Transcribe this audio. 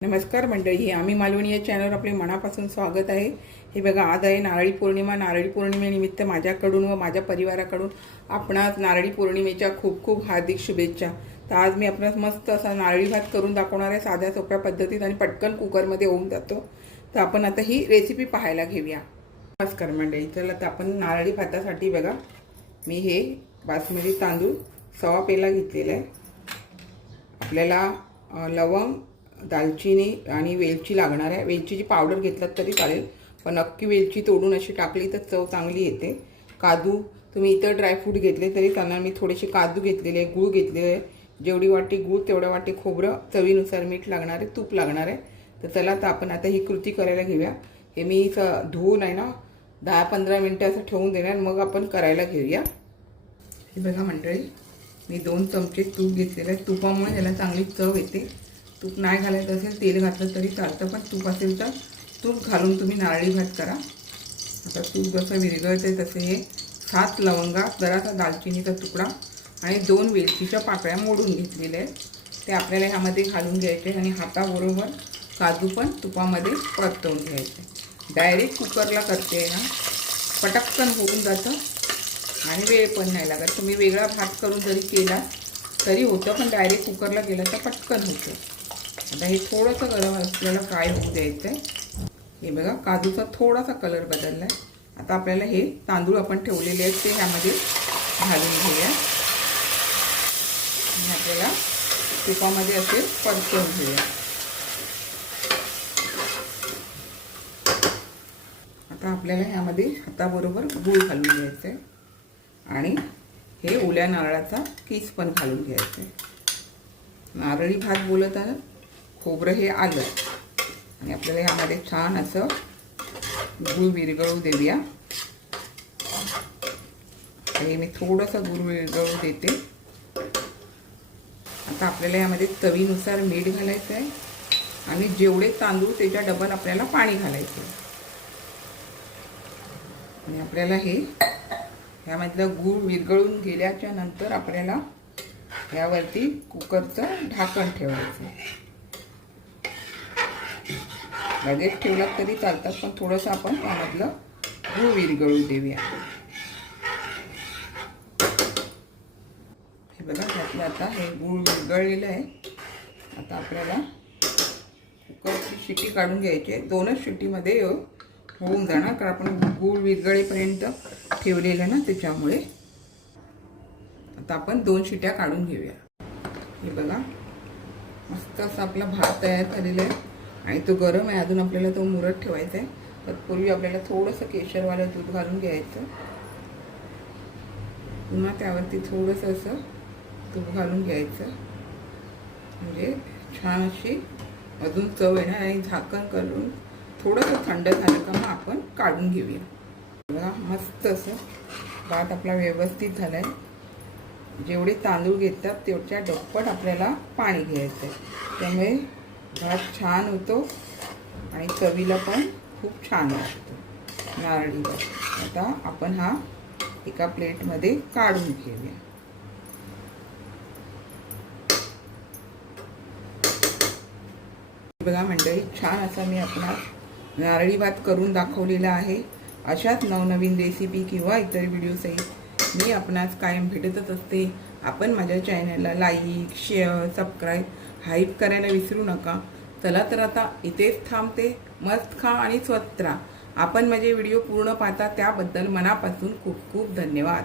नमस्कार मंडळी, आम्ही मालवणी या चॅनलवर आपले मनापासून स्वागत आहे। हे बघा, आज आहे नारळी पौर्णिमा। नारळी पौर्णिमेनिमित्त माझ्याकडून व माझ्या परिवाराकडून आपणास नारळी पौर्णिमेच्या खूप खूप हार्दिक शुभेच्छा। तर आज मी आपणास मस्त असा नारळी भात करून दाखवणार आहे, साध्या सोप्या पद्धतीत आणि पटकन कुकरमध्ये होऊन जातो। तर आपण आता ही रेसिपी पाहायला घेऊया। नमस्कार मंडळी, चला तर आपण नारळी भातासाठी बघा, मी हे बासमती तांदूळ 1.25 पेला घेतलेला आहे। आपल्याला लवंग, दालचिनी आणि वेलची लागणार आहे। वेलचीची पावडर घेतलात तरी चालेल, पण अख्खी वेलची तोडून अशी टाकली तर चव चांगली येते। काजू, तुम्ही इतर ड्रायफ्रूट घेतले तरी चालेल। मी थोडेसे काजू घेतलेले आहे, गूळ घेतलेले आहे। जेवढी वाटी गूळ तेवढ्या वाटी खोबरं, चवीनुसार मीठ लागणार आहे, तूप लागणार आहे। तर चला तर आपण आता ही कृती करायला घेऊया। हे मी धुवून आहे ना 10-15 मिनिटं असं ठेवून देणार, मग आपण करायला घेऊया। हे बघा मंडळी, मी 2 चमचे तूप घेतलेलं आहे। तुपामुळे याला चांगली चव येते। तूप नाही घालायचं असेल तेल घातलं तरी चालतं, पण तूप असेल तर तूप घालून तुम्ही नारळी भात करा। आता तूप जसं विरघळते तसे हे 7 लवंगा, जरासा दालचिनीचा तुकडा आणि 2 वेलचीच्या पाकळ्या मोडून घेतलेल्या आहेत, ते आपल्याला ह्यामध्ये घालून घ्यायचे आणि हाताबरोबर काजू पण तुपामध्ये परतवून घ्यायचे। डायरेक्ट कुकरला करते ना, पटकन होऊन जातं आणि वेळ पण नाही लागत। तुम्ही वेगळा भात करून जरी केला तरी होतं, पण डायरेक्ट कुकरला गेलं तर पटकन होतं। आता हे थोडंसं गरम असलेलं फ्राय होऊ द्यायचं आहे। हे बघा, काजूचा थोडासा कलर बदलला आहे। आता आपल्याला हे तांदूळ आपण ठेवलेले आहेत ते ह्यामध्ये घालून घेऊया आणि आपल्याला तुपामध्ये असे परतवून घेऊया। आता आपल्याला ह्यामध्ये हाताबरोबर गूळ घालून घ्यायचं आहे आणि हे ओल्या नारळाचा कीस पण घालून घ्यायचं आहे। नारळी भात बोलताना खोबरं हे आलं आणि आपल्याला ह्यामध्ये छान असं गूळ विरघळू देऊया। हे मी थोडंसं गूळ विरघळू देते। आता आपल्याला यामध्ये चवीनुसार मीठ घालायचं आहे आणि जेवढे तांदूळ त्याच्या डबल आपल्याला पाणी घालायचं आहे। आणि आपल्याला हे ह्यामधलं गूळ विरघळून गेल्याच्या नंतर आपल्याला ह्यावरती कुकरचं ढाकण ठेवायचं। लगेच ठेवलात तरी चालतात, पण थोडंसं आपण त्यामधलं गूळ विरघळू देऊया। हे बघा, त्यातलं आता हे गूळ विरघळलेलं आहे। आता आपल्याला कुकरची शिट्टी काढून घ्यायची आहे। 2च शिट्टीमध्ये होऊन जाणार, कारण आपण गूळ विरघळेपर्यंत ठेवलेलं ना, त्याच्यामुळे। आता आपण 2 शिट्ट्या काढून घेऊया। हे बघा, मस्त असा आपला भात तयार झालेला आहे आणि तो गरम आहे, अजून आपल्याला तो मुरत ठेवायचा आहे। तत्पूर्वी आपल्याला थोडंसं केशरवालं दूध घालून घ्यायचं, पुन्हा त्यावरती थोडंसं असं तूप घालून घ्यायचं, म्हणजे छान अशी अजून चव येणार। आणि झाकण करून थोडंसं थंड झालं का मग आपण काढून घेऊया। बघा, मस्त असं भात आपला व्यवस्थित झाला आहे। जेवढे तांदूळ घेतात तेवढ्या दुप्पट आपल्याला पाणी घ्यायचं आहे, त्यामुळे भात छान होतो आणि चवीला पण खूप छान लागतो नारळी भात। आता आपण हा एका प्लेटमध्ये काढून घेऊया। बघा मंडळी, छान असा मी आपला नारळी भात करून दाखवलेला आहे। अशाच नवनवीन रेसिपी किंवा इतर व्हिडिओसहित मी आपणास कायम भेटतच असते। आपण माझ्या चॅनलला लाईक, शेअर, सबस्क्राईब, हाईप करायला विसरू नका। चला तर आता इथेच थांबते। मस्त खा आणि स्वस्त राहा। आपण माझे व्हिडिओ पूर्ण पाहता त्याबद्दल मनापासून खूप खूप धन्यवाद।